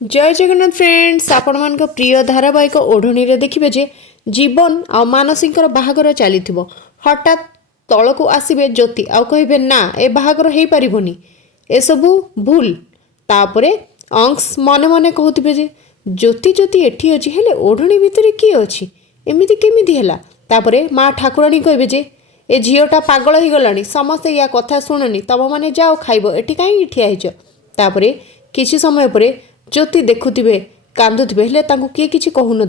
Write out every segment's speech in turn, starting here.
जय जगन्नाथ फ्रेंड्स आपण मान प्रिय धारावाहिक ओढ़णी देखिए जे जीवन आ मानसिंकर बाहागर चली हठात तल को आसबे ज्योति आउ कहे ना ए बाहागर हो पारनि एसबू भूल तापरे अंश मने मने कहते जे ज्योति ज्योति एठी अच्छी हेले ओढ़णी भितर किए अच्छी एमती केमी है तापरे माँ ठाकुराणी कहे जे ए झीटा पागल हो गलानी समस्ते या कथा शुणनी तम मैंने जाओ खाइब एटी कहीं ठिया होतापर किसी समय पर ज्योति देखुवे कांदुवे हेले किए किसी कहून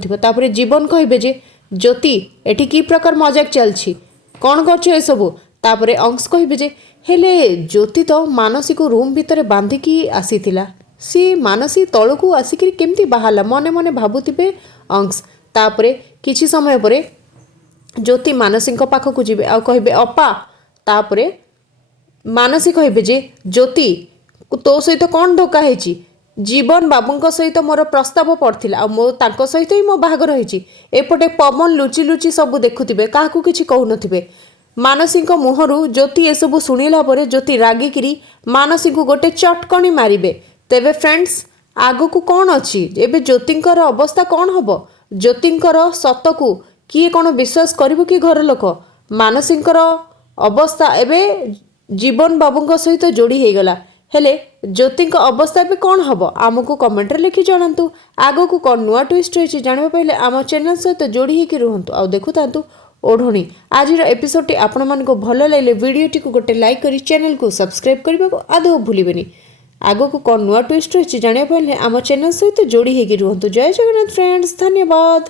जीवन कहे जे ज्योति एठी की प्रकार मजाक चलछि कौन कर सबू तापर अंश कहे जे हेले ज्योति तो मानसी को रूम भितर बांधिकी आसीथिला सी मानसी तल को आसिक केमती बाहरला मने मने भावुवे अंश तापर किसी समय पर ज्योति मानसी पाखक जी आ कहे अपा तापर मानसी कहे जे ज्योति तो सहित कौन धोखा है जीवन बाबू सहित मोर प्रस्ताव पड़ता आ मो तांको सहित ही मो बाहागर होइछि एपटे पवन लुचि लुचि सब देखुथिबे काहाकू किछि कहूनथिबे मानसी मुहरु ज्योति एसबू शुणिला परे ज्योति रागिकी मानसी को गोटे चटकणी मारिबे तेबे फ्रेंड्स आगु को कौन अच्छी एबे ज्योतिंकर अवस्था कौन हबो ज्योतिंकर सत को किए कौन विश्वास करिबो कि घर लोक मानसींकर अवस्था एबे जीवन बाबू सहित जोड़ी हो गला हेले ज्योति अवस्था भी कौन हम आमको कमेंट लिखि जनातु आग को कौन नुआ ट्विस्ट रही जानवा पाइले आम चैनल सहित जोड़ी होकर रुहतु आ देखु था ओढ़णी आज एपिसोड आपण मानक भल लगे वीडियो को गोटे लाइक करी चैनल को सब्सक्राइब करने को आदौ भूलें आग को कौन नुआ ट्विस्ट रही जानवा पाइले आम चैनल सहित जोड़ी होकर रुहतु जय जगन्नाथ फ्रेंड्स धन्यवाद।